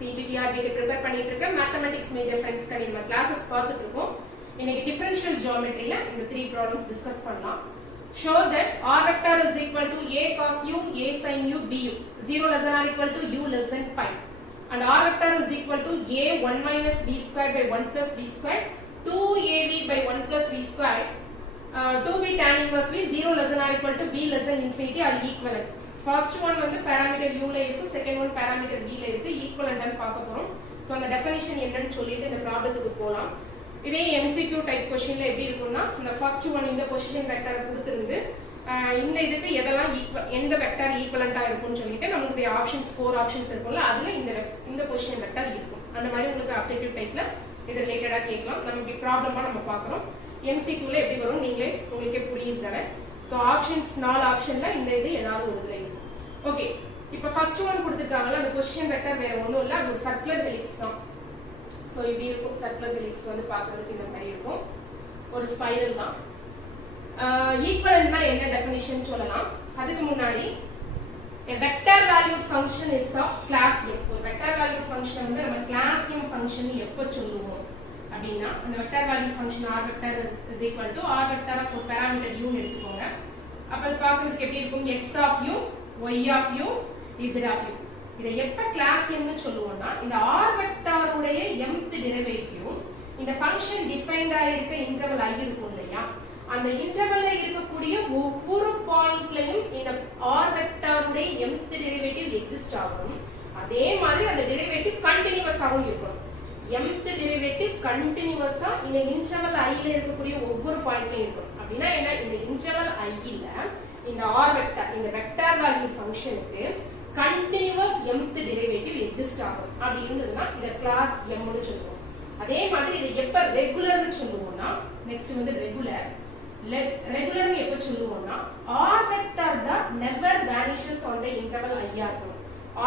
PGTRBக்கு prepare பண்ணிட்டு இருக்க mathematics major friends கடி நம்ம கிளாसेस பார்த்துட்டு இருக்கோம். இன்னைக்கு டிஃபரன்ஷியல் ஜியோமெட்ரியில இந்த 3 ப்ராப்ளம்ஸ் டிஸ்கஸ் பண்ணலாம். Show that r vector is equal to a cos u, a sin u, du. 0 less than or equal to u less than pi. And r vector is equal to a 1 minus b square by 1 plus b square, 2ab by 1 plus b square, 2b tan inverse b, 0 less than or equal to b less than infinity are equivalent. First one வந்து parameter u ல இருக்கு, second one parameter b ல இருக்கு, equivalent ன்னு பார்க்க போறோம். So அந்த definition என்னன்னு சொல்லிட்டு இந்த ப்ராப்ளத்துக்கு போலாம். இதே MCQ டைப் क्वेश्चनல எப்படி இருக்கும்னா இந்த ஃபர்ஸ்ட் ஒன் இந்த பொசிஷன் வெக்டரை கொடுத்திருந்து இந்த இதுக்கு எதெல்லாம் எந்த வெக்டர் ஈக்குவலண்டா இருக்கும்னு சொல்லிட்டு நமக்கு ஆப்ஷன்ஸ் 4 ஆப்ஷன்ஸ் இருக்கும்ல அதுல இந்த பொசிஷன் வெக்டர் இருக்கும். அந்த மாதிரி உங்களுக்கு ஆப்ஜெக்டிவ் டைப்ல இது ரிலேட்டடா கேட்கலாம். நம்ம இப்படி ப்ராப்ளமா நம்ம பார்க்கறோம். MCQ ல எப்படி வரும் நீங்களே உங்களுக்கு புரியுது தானே. சோ ஆப்ஷன்ஸ் 4 ஆப்ஷன்ல இந்த இது ஏதாவது ஒரு இதுல இருக்கும். ஓகே, இப்போ ஃபர்ஸ்ட் ஒன் கொடுத்திருக்காங்கல அந்த பொசிஷன் வெக்டர் வேற ஒண்ணும் இல்ல, அது ஒரு சர்க்குலர் ஹெலிக்ஸ் தான். சோ இப்படி இருக்கும் சர்க்குலர் ஹெலிக்ஸ் வந்து பார்க்கிறதுக்கு இந்த மாதிரி இருக்கும். ஒரு ஸ்பைரல் தான். ஈக்குவலன்ட்னா என்ன டெஃபினிஷன் சொல்லலாம். அதுக்கு முன்னாடி a vector valued function is of class m. ஒரு vector valued function வந்து நம்ம class m function எப்ப சொல்லுவோம் அப்படினா அந்த vector valued function r vector is equal to r vector of a parameter u ன்னு எடுத்துக்கோங்க. அப்ப அது பார்க்கிறதுக்கு எப்படி இருக்கும்? x of u, y of u, z of u. இதை எப்ப கிளாஸ் m ன்னு சொல்லுவோம்னா இந்த r வெக்டார் உடைய mth டெரிவேட்டிவ் இந்த ஃபங்க்ஷன் டிஃபைன்ட் ஆயிருக்க இன்டர்வல் i இருக்கும் இல்லையா, அந்த இன்டர்வல்ல இருக்கக்கூடிய ஒவ்வொரு பாயிண்ட்லயும் இந்த r வெக்டார் உடைய mth டெரிவேட்டிவ் எக்ஸிஸ்ட் ஆகும். அதே மாதிரி அந்த டெரிவேட்டிவ் கண்டினியூவஸாவும் இருக்கும். mth டெரிவேட்டிவ் கண்டினியூவஸா இந்த இன்டர்வல் i ல இருக்கக்கூடிய ஒவ்வொரு பாயிண்ட்லயும் இருக்கும். அப்படினா என்ன, இந்த இன்டர்வல் i ல இந்த r வெக்டார் இந்த வெக்டார் வேல்யூ ஃபங்க்ஷனுக்கு continuous mth derivative exist ஆகும். அப்படி இருந்ததுன்னா இத கிளாஸ் m னு சொல்லுவோம். அதே மாதிரி இத எப்ப ரெகுலர் னு சொல்லுவோம்னா நெக்ஸ்ட் வந்து ரெகுலர் னு எப்ப சொல்லுவோம்னா r vector that never vanishes on the interval i இருக்கும்.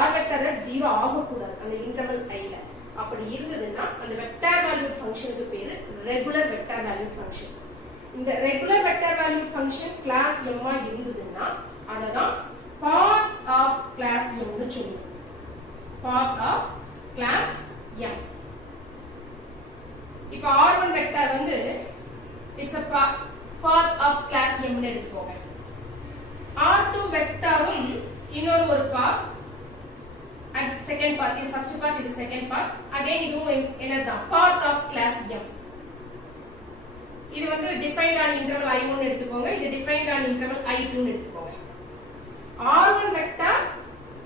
r vector that 0 ஆக கூடாது அந்த இன்டர்வல் i ல. அப்படி இருந்ததுன்னா அந்த வெக்டார் வேல்யூட் ஃபங்க்ஷனுக்கு பேரு ரெகுலர் வெக்டார் வேல்யூட் ஃபங்க்ஷன். இந்த regular vector valued function class m ஆ இருந்ததுன்னா அததான் part of class m னு சொல்லுவோம். part of class m. இப்போ r1 வெக்டார் வந்து it's a part of class m னு எடுத்துக்கோங்க. r2 வெக்டாரும் இன்னொரு ஒரு part, செகண்ட் part, இது ஃபர்ஸ்ட் part, இது செகண்ட் part, அகைன் இதுவும் என்னதான் part of class m. இது வந்து defined on interval i1 னு எடுத்துக்கோங்க, இது defined on interval i2 னு எடுத்துக்கோங்க. r1 vector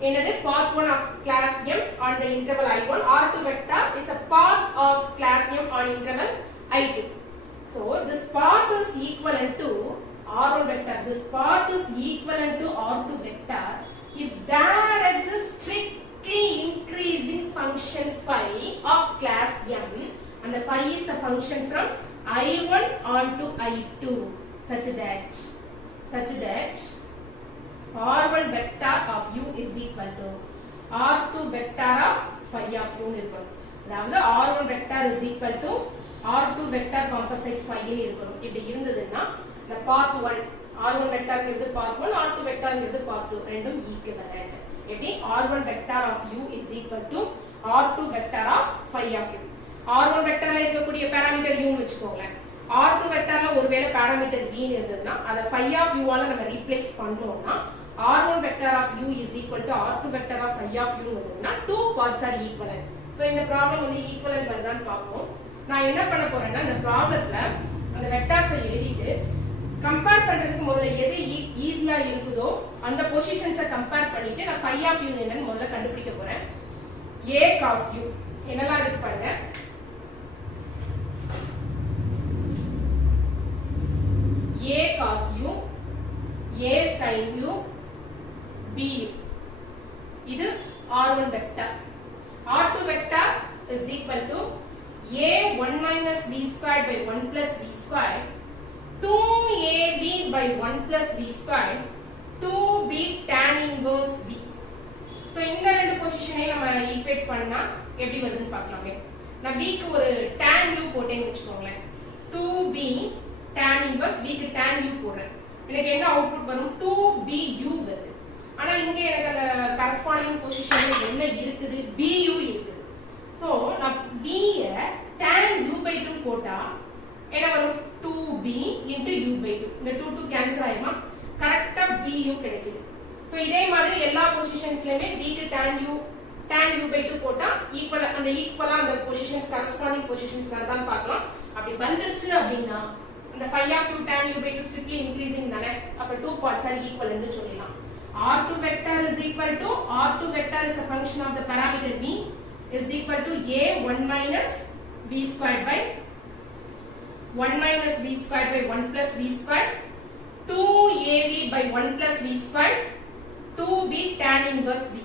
என்னது part 1 of class m on the interval i1, r2 vector is a part of class m on interval i2. So this part is equivalent to r1 vector, this part is equivalent to r2 vector if there exists strictly increasing function phi of class m and the phi is a function from i1 on to i2 such that r1 vector of u is equal to r2 vector of phi of u னு இருக்கும். அதாவது r1 vector is equal to r2 vector composite phi னு இருக்கும். இப்படி இருந்ததுன்னா the path 1 r1 vector ங்கிறது path 1, r2 vector ங்கிறது path 2 ரெண்டும் ஈக்குவலன்ட். எப்படி r1 vector of u is equal to r2 vector of phi of u. r1 vectorல இருக்கக்கூடிய parameter u னு வெச்சுக்கோங்க. r2 vectorல ஒருவேளை பாராமீட்டர் v னு இருந்ததுன்னா அத phi of u ஆல நம்ம ரீப்ளேஸ் பண்ணோம்னா r1 vector of u is equal to r2 vector of phi of u னா two parts are equivalent. So இந்த ப்ராப்ளம் வந்து ஈக்குவலன்ட் வருதான்னு பாப்போம். நான் என்ன பண்ண போறேன்னா இந்த ப்ராப்ளத்துல அந்த வெக்டார்ஸை எழுதிட்டு கம்பேர் பண்றதுக்கு முதல்ல எது ஈஸியா இருக்குதோ அந்த பொசிஷன்ஸை கம்பேர் பண்ணிட்டு நான் phi of u என்னன்னு முதல்ல கண்டுபிடிக்க போறேன். a cos u என்னலாம் இருக்கு பாருங்க. a cos u, a sin u, b u. இது r1 vector. r2 vector is equal to a 1 minus b squared by 1 plus b squared, 2ab by 1 plus b squared, 2b tan inverse b. So இந்த ரெண்டு பொசிஷனை நம்ம equate பண்ணா எப்படி வருதுன்னு பார்க்கலாமே. நான் b க்கு ஒரு tan u போட்டேன்னு வெச்சுக்கோங்களேன். 2b tan inverse b க்கு tan u போடுறேன். எனக்கு என்ன அவுட்புட் வரும்? 2bu வருது. ஆனா இங்க எனக்கு அந்த கரஸ்பாண்டிங் பொசிஷன்ல என்ன இருக்குது? bu இருக்குது. So நான் v tan u by 2 போட்டா என்ன வரும் 2b into u by 2 இந்த 2 2 கேன்சல் ஆயிடுமா கரெக்ட்டா bu கிடைக்குது சோ இதே மாதிரி எல்லா பொசிஷன்ஸ்லயுமே v க்கு tan u by 2 போட்டா ஈக்குவலா அந்த பொசிஷன்ஸ் கரெஸ்பாண்டிங் பொசிஷன்ஸ் வரதான் பார்க்கலாம் அப்படி வந்துருச்சு அப்படினா அந்த phi of u tan u by 2 strictly increasing தானே அப்ப 2 parts are equal ன்னு சொல்லலாம் r2 vector is equal to r2 vector is a function of the parameter v is equal to a 1 minus v squared by 1 minus v squared by 1 plus v squared 2av by 1 plus v squared 2b tan inverse v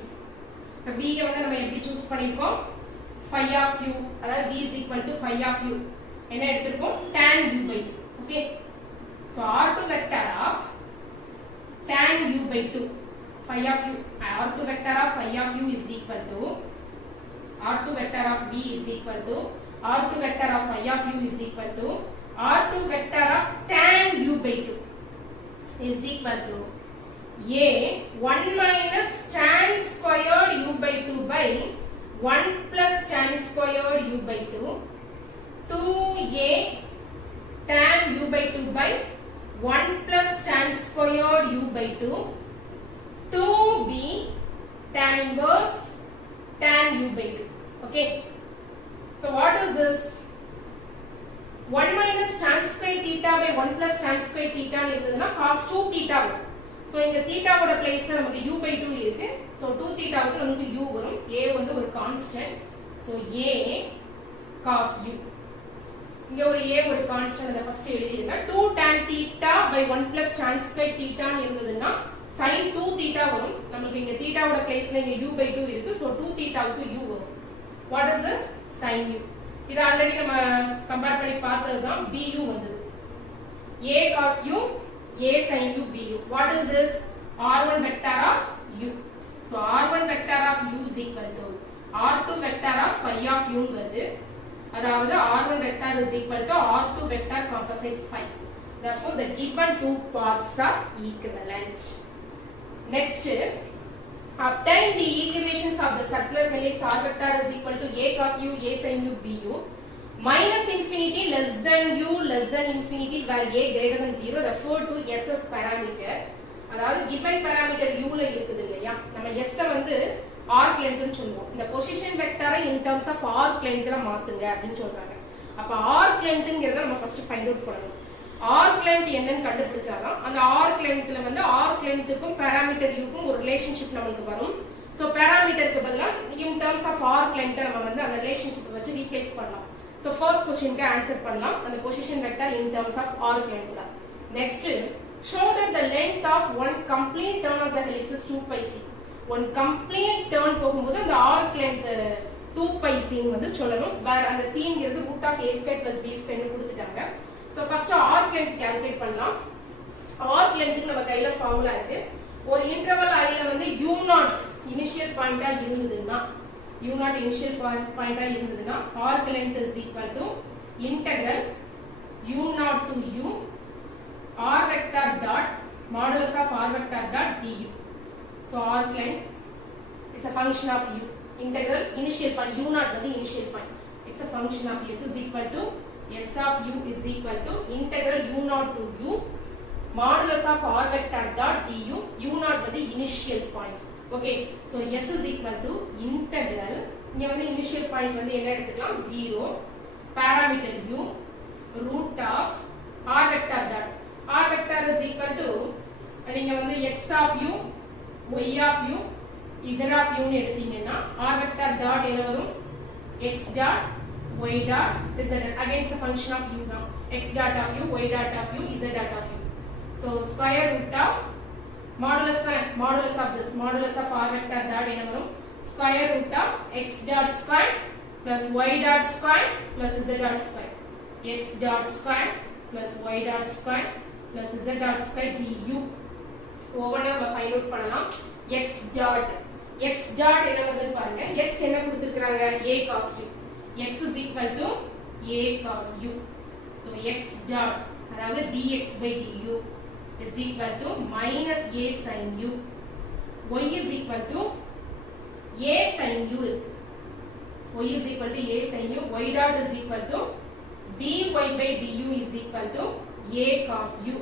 v வந்து நம்ம எப்படி choose பண்ணிருக்கோம் phi of u அதாவது v is equal to phi of u என்ன எடுத்துப்போம் tan u by 2 okay so r2 vector of tan u by 2 phi of u r2 vector of phi of u is equal to r2 vector of v is equal to r2 vector of phi of u is equal to r2 vector of tan u by 2 is equal to a 1 minus tan squared u by 2 by 1 plus tan squared u by 2 2a tan u by 2 by 1 plus tan squared u by 2 2b tan inverse tan u by 2 okay so what is this 1 minus tan squared theta by 1 plus tan squared theta னு இருந்ததுனா cos 2 theta வரும் so இங்க theta ஓட பிளேஸ்ல நமக்கு u by 2 இருக்கு so 2 theta க்கு நமக்கு u வரும் a வந்து ஒரு constant so a cos u இங்க ஒரு a ஒரு கான்ஸ்டன்ட் அத first எழுதிருங்க 2 tan theta by 1 plus tan squared theta னு இருந்ததுனா sin 2 theta வரும் நமக்கு இங்க theta ஓட பிளேஸ்ல இங்க u by 2 இருக்கு சோ 2 theta க்கு u வரும் what is this sin u இது ஆல்ரெடி நம்ம கம்பேர் பண்ணி பார்த்ததுதான் bu வந்தது a cos u a sin u bu what is this r1 vector of u so r1 vector of u is equal to r2 vector of phi of u வருது அதாவது r1 vector is equal to r2 vector composite phi therefore the given two paths are equivalent next obtain the equations of the circular helix r vector is equal to a cos u a sin u bu minus infinity less than u less than infinity where a greater than 0 refer to ss parameter அதாவது given parameter u ல இருக்குது இல்லையா நம்ம s வந்து arc length னு சொல்லுவோம் இந்த position வெக்டரை in terms of arc length ல மாத்துங்க அப்படினு சொல்றாங்க அப்ப arc lengthங்கறத நம்ம ஃபர்ஸ்ட் ஃபைண்ட் அவுட் பண்ணனும் arc length என்னன்னு கண்டுபிடிச்சாதான் அந்த arc lengthல வந்து arc lengthக்கும் parameter u க்கும் ஒரு ரிலேஷன்ஷிப் நமக்கு வரும் சோ parameterக்கு பதிலா in terms of arc length நம்ம வந்து அந்த ரிலேஷன்ஷிப் வச்சு ரீப்ளேஸ் பண்ணலாம் சோ ஃபர்ஸ்ட் क्वेश्चनக்கு ஆன்சர் பண்ணலாம் அந்த position vector in terms of arc length தான் next show that the length of one complete turn of the helix is 2 pi c one complete turn போகும்போது அந்த arc length 2 pi c ன்னு வந்து சொல்லணும் வேற அந்த c ங்கிறது root of a squared plus b squared ன்னு கொடுத்துட்டாங்க so first arc length calculate பண்ணலாம் arc length நம்ம கையில ஃபார்முலா இருக்கு ஒரு இன்டர்வல் i ல வந்து u0 இனிஷியல் பாயிண்டா இருந்ததுன்னா u0 initial point இருந்ததுன்னா arc length is equal to integral u0 to u r vector dot modulus of r vector dot du so arc length is a function of u integral initial point u0 வந்து initial point it's a function of s is equal to s of u is equal to integral u0 to u modulus of r vector dot du u0 வந்து initial point okay so s is equal to integral இங்க வந்து initial point வந்து என்ன எடுத்துக்கலாம் 0 parameter u root of r vector dot r vector is equal to நீங்க வந்து x of u y of u z of u ன்னு எடுத்தீங்கன்னா r vector dot என்ன வரும் x dot y dot z again it's a function of u தான் x dot of u y dot of u z dot of u so square root of modulus of this modulus of r vector dot என்ன வரும் square root of x dot square plus y dot square plus z dot square x dot square plus y dot square plus z dot square du ஒவ்வொண்ணா நம்ம find out பண்ணலாம் x dot என்ன வருது பாருங்க x என்ன கொடுத்திருக்காங்க a cos u x is equal to a cos u so x dot அதாவது dx by du is equal to minus a sin u y is equal to a sin u y is equal to a sin u, y dot is equal to dy by du is equal to a cos u,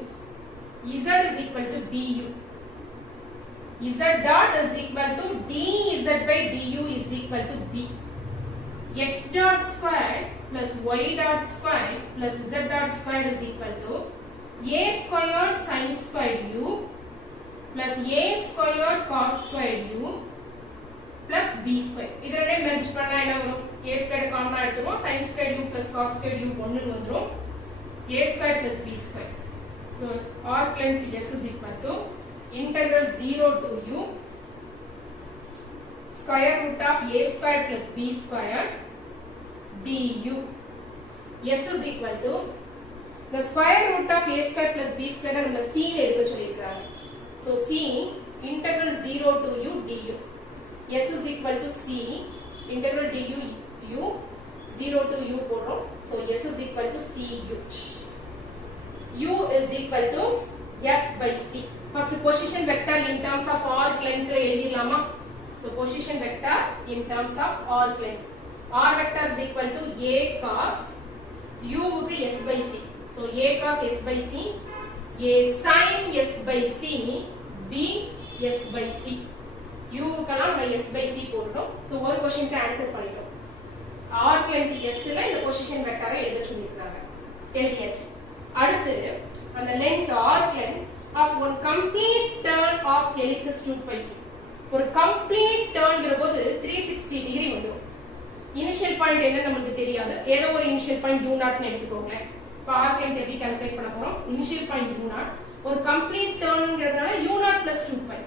z is equal to bu, z dot is equal to dz by du is equal to b, x dot square plus y dot square plus z dot square is equal to a squared sin squared u plus a squared cos squared u plus b square. இதோட merge பண்ணா என்ன வரும்? a squared காமனா எடுத்துறோம், sin squared u plus cos squared u 1 ன்னு வந்துரும், a squared plus b square. So arc length s is equal to integral 0 to u square root of a squared plus b squared du. S is equal to the square root of a squared plus b squared நம்ம c ல எடுக்க சொல்லிருக்காங்க. So c integral 0 to u du. S is equal to c integral du u 0 to u போடுறோம். So S is equal to cu. U is equal to S by c. First position vector in terms of arc length எழுதிடலாமா? So position vector in terms of arc length. R vector is equal to a cos u க்கு s by c. So a cos s by c, a sin s by c, b s by c. u க்கெல்லாம் நம்ம s by c போடுறோம். So ஒரு क्वेश्चनக்கு answer பண்ணிட்டோம். arc length s ல இந்த position வெக்டரை எழுத சொல்லிருக்காங்க. எழுதியாச்சு. அடுத்து அந்த length arc length of one complete turn of helix is 2 pi c. ஒரு complete turnங்கிற போது 360 டிகிரி வந்துரும். இனிஷியல் பாயிண்ட் என்ன நமக்கு தெரியாது, ஏதோ ஒரு இனிஷியல் பாயிண்ட் u0 ன்னு எடுத்துக்கோங்க. இப்போ arc length எப்படி கால்குலேட் பண்ண போறோம்? இனிஷியல் பாயிண்ட் u0, ஒரு complete turnங்கிறதுனால u0 plus 2 pi.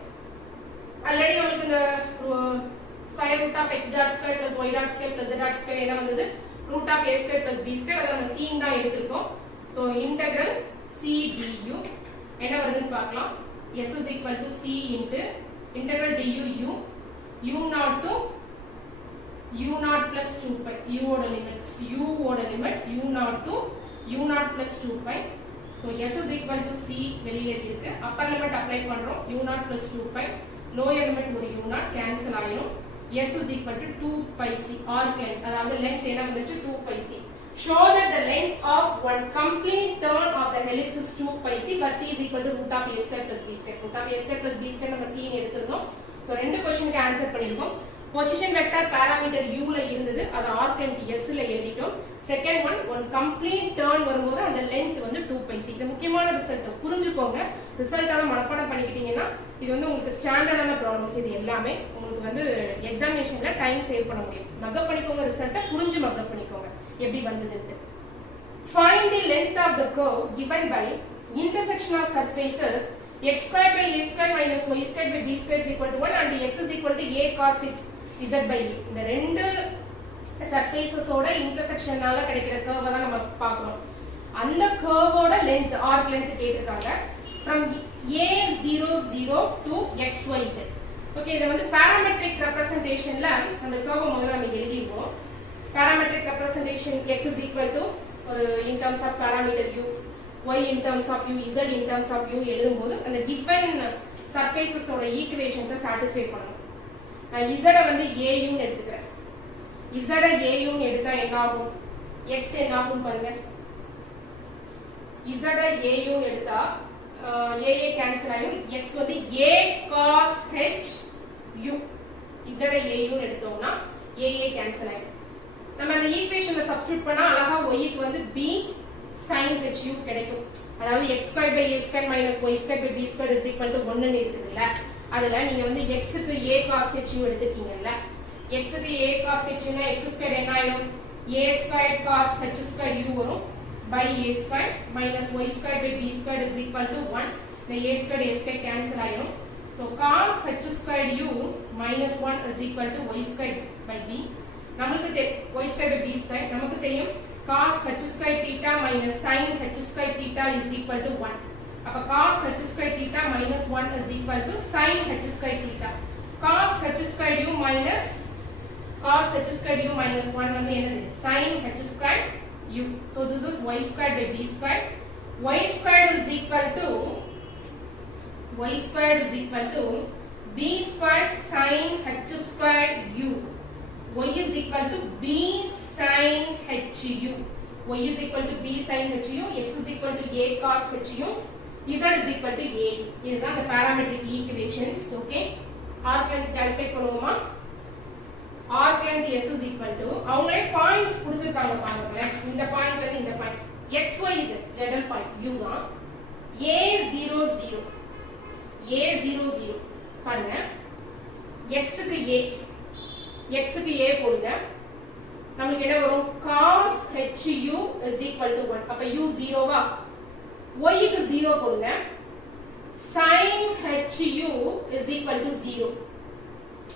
Already நமக்கு இந்த square root of x dot square plus y dot square plus z dot square என்ன வந்தது? root of a square plus b square, அத நம்ம c ன்னு தான் எடுத்துக்கோம். So integral c du என்ன வருதுன்னு பார்க்கலாம். S is equal to c into integral du u u0 to u0 plus 2 pi, u ஓட limits u0 to u0 plus 2 pi. So S is equal to c வெளியில இருக்கு. Upper limit apply பண்றோம், u0 plus 2 pi, lower limit ஒரு u0 cancel ஆயிடும். S is equal to 2 pi c arc length, அதாவது length என்ன வந்துச்சு? 2 pi c. Show that the length of one complete turn of the helix is 2 pi c, but c is equal to root of a square plus b square. root of a square plus b square நம்ம c ன்னு எடுத்துறோம். So ரெண்டு क्वेश्चनக்கு answer பண்ணிருக்கோம். Position vector parameter u ல இருந்தது, அது arc length s ல எழுதிட்டோம். Second one complete turn வரும்போது அந்த லென்த் வந்து 2 pi c. இது முக்கியமான ரிசல்ட், புரிஞ்சுக்கோங்க. ரிசல்ட்டால மனப்பாடம் பண்ணிக்கிட்டீங்கன்னா இது வந்து உங்களுக்கு ஸ்டாண்டர்டான ப்ராப்ளம்ஸ். இது எல்லாமே உங்களுக்கு வந்து எக்ஸாமினேஷன்ல டைம் சேவ் பண்ண முடியும். மக்கப் பண்ணிக்கோங்க, ரிசல்ட்டை புரிஞ்சு மக்கப் பண்ணிக்கோங்க எப்படி வந்ததுன்னு. Find the length of the curve given by intersection of surfaces x squared by a squared minus y squared by b squared is equal to 1 and x is equal to a cos z by e. இந்த ரெண்டு surfaces ஓட இன்டர்செக்ஷனால கிடைக்கிற curve தான் நம்ம பார்க்கணும். அந்த கர்வோட length arc length கேட்டிருக்காங்க from a00 to xyz. Okay, இத வந்து பாராமெட்ரிக் ரெப்ரசன்டேஷன்ல அந்த கர்வ் முதல்ல நம்ம எழுதிடுவோம். Parametric representation x is equal to ஒரு in terms of parameter u, y in terms of u, z in terms of u எழுதும்போது அந்த given surfaces ஓட ஈக்குவேஷன்ஸை satisfy பண்ணணும். நான் z வந்து a u ன்னு எடுத்துக்கிறேன். z a u ன்னு எடுத்தா என்ன ஆகும்? x என்ன ஆகும் பாருங்க. z a u ன்னு எடுத்தா a கேன்சல் ஆகும். x வந்து a cos h u. z a u ன்னு எடுத்தோம்னா a கேன்சல் ஆகும். நம்ம அந்த ஈக்குவேஷன்ல சப்ஸ்டிட்யூட் பண்ணா அழகா y க்கு வந்து b sin h u கிடைக்கும். அதாவது x squared by a squared minus y squared by b squared is equal to 1 ன்னு இருக்குதுல்ல. அதுல நீங்க வந்து x க்கு a cos h u எடுத்துக்கீங்கல்ல. x க்கு a cos h னா x squared என்ன ஆயிடும்? a squared cos h squared u வரும் by a squared minus y squared by b squared is equal to 1. the a squared cancel ஆயிடும். So cos h squared u minus 1 is equal to y squared by b. நமக்கு y squared by b squared நமக்கு தெரியும் cos h squared theta minus sin h squared theta is equal to 1. அப்ப cos h squared theta minus 1 is equal to sin h squared theta. cos h squared u minus 1 வந்து என்னது? sin h squared u. So this is y squared by b squared. y squared is equal to b squared sin h squared u y is equal to b sin hu. Y is equal to b sin hu, x is equal to a cos hu, z is equal to a. இதுதான் the parametric equations. Okay, arc length calculate பண்ணுவோமா? arc length s is equal to அவங்களே points கொடுத்திருக்காங்க பாருங்க. இந்த பாயிண்ட்ல இருந்து இந்த point xy is general point u தான். a0 0 a0 0 பாருங்க. x க்கு a போடுங்க. நமக்கு என்ன வரும்? cos hu is equal to 1. அப்ப u 0 வா? y க்கு 0 போடுங்க. sin hu is equal to 0.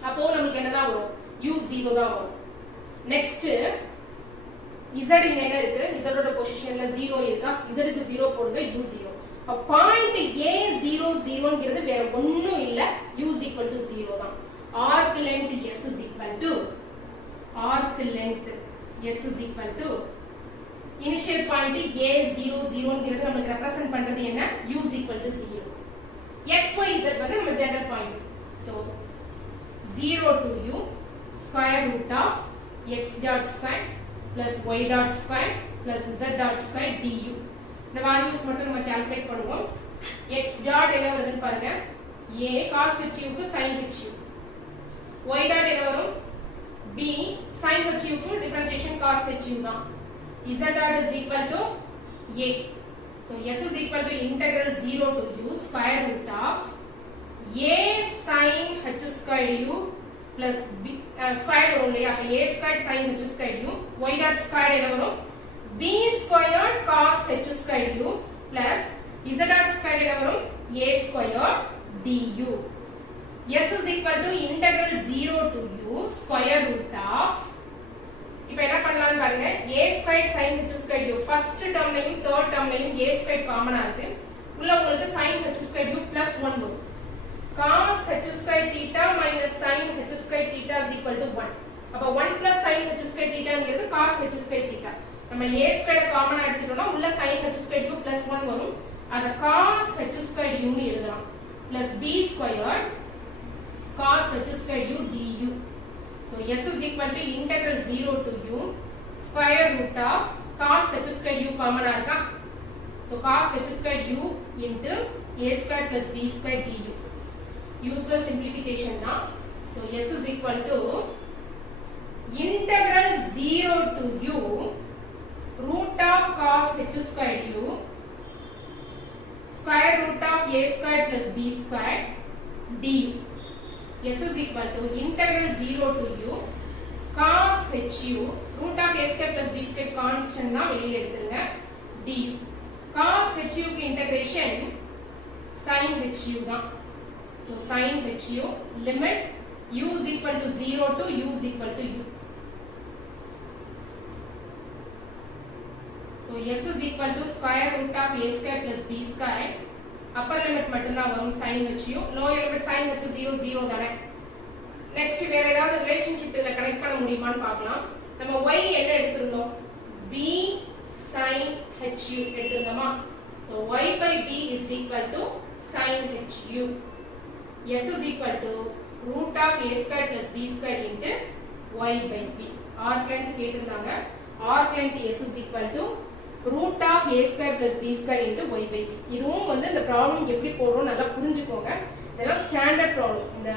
அப்போ நமக்கு என்னதான் வரும்? u 0 தான் வரும். நெக்ஸ்ட் z இங்க என்ன இருக்கு? z ஓட பொசிஷன்ல 0 இருக்கா? z க்கு 0 போடுங்க, u 0. அப்ப பாயிண்ட் a00 ங்கிறது வேற ஒண்ணும் இல்ல, u is equal to 0 தான். arc length s is equal to initial point a00 ங்கிறது நமக்கு ரெப்ரசன்ட் பண்றது என்ன? u is equal to 0. xy z வந்து நம்ம general point. so 0 to u square root of x dot square plus y dot square plus z dot square du. இந்த values மட்டும் நம்ம calculate பண்ணுவோம். x dot என்ன வருதுன்னு பாருங்க. a cos hu க்கு sin hu. y dot என்ன வரும்? b sin hu க்கு டிஃபரன்ஷியேஷன் cos hu தான். z dot is equal to a. so s is equal to integral 0 to u square root of a sin h square u plus b square only. அப்ப a square sin h square u. y dot square என்ன வரும்? b square cos h square u plus z dot square என்ன வரும்? a square du. s is equal to integral 0 to u square root of. இப்போ என்ன பண்ணலாம்னு பாருங்க. a square sin h square u first டேர்ம்லயும் third டேர்ம்லயும் a square காமனா இருக்கு. உள்ள உங்களுக்கு sin h square u plus 1 வரும். cos h square theta minus sin h square theta is equal to 1. அப்ப 1 plus sin h square theta ங்கிறது cos h square theta. நம்ம a square காமனா எடுத்துட்டோம்னா உள்ள sin h square u plus 1 வரும். அத cos h square u னு எழுதலாம். plus b square cos h square u du. so s is equal to integral 0 to u square root of cos h square u காமனா இருக்கா? so cos h square u into a square plus b square du. usual simplification now. so s is equal to integral 0 to u root of cos h square u square root of a square plus b square du. s is equal to integral 0 to u cos hu root of a square plus b square constant na வெளியில எடுத்துருங்க du. cos hu க்கு integration sin hu தான். so sin hu limit u is equal to 0 to u is equal to u. so s is equal to square root of a square plus b square. upper limit மட்டும் தான் வரும் sin hu, lower limit sin hu 0 0 தானே. Next வேற ஏதாவது relationship இத connect பண்ண முடியுமான்னு பார்க்கலாம். நம்ம y என்ன எடுத்துறோம்? b sin hu எடுத்துறோமா? so y by b is equal to sin hu. s is equal to root of a square plus b square into y by b. arc length கேட்டிருந்தாங்க. arc length s is equal to root of a square plus b square into y by b. இதுவும் வந்து இந்த problem எப்படி போடுறோம் நல்லா புரிஞ்சுக்கோங்க. இதெல்லாம் standard problem. இந்த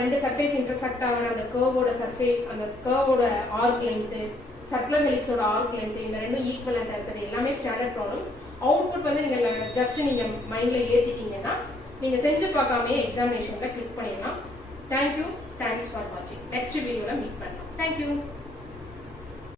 ரெண்டு சர்ஃபேஸ் இன்டர்செக்ட் ஆகற அந்த கர்வோட சர்ஃபேஸ் அந்த கர்வோட ஆர்க் லெந்த் சர்க்குலர் ஹெலிக்ஸோட ஆர்க் லெந்த் இந்த ரெண்டும் ஈக்குவலண்டா இருக்குது. எல்லாமே ஸ்டாண்டர்ட் ப்ராப்ளம்ஸ். அவுட்புட் வந்து நீங்க ஜஸ்ட் நீங்க மைண்ட்ல ஏத்திட்டீங்கன்னா நீங்க செஞ்சு பார்க்காமயே எக்ஸாமினேஷன்ல கிளிக் பண்ணிடலாம். தேங்க்யூ, தேங்க்ஸ் ஃபார் வாட்சிங். நெக்ஸ்ட் வீடியோல மீட் பண்ணலாம். தேங்க்யூ.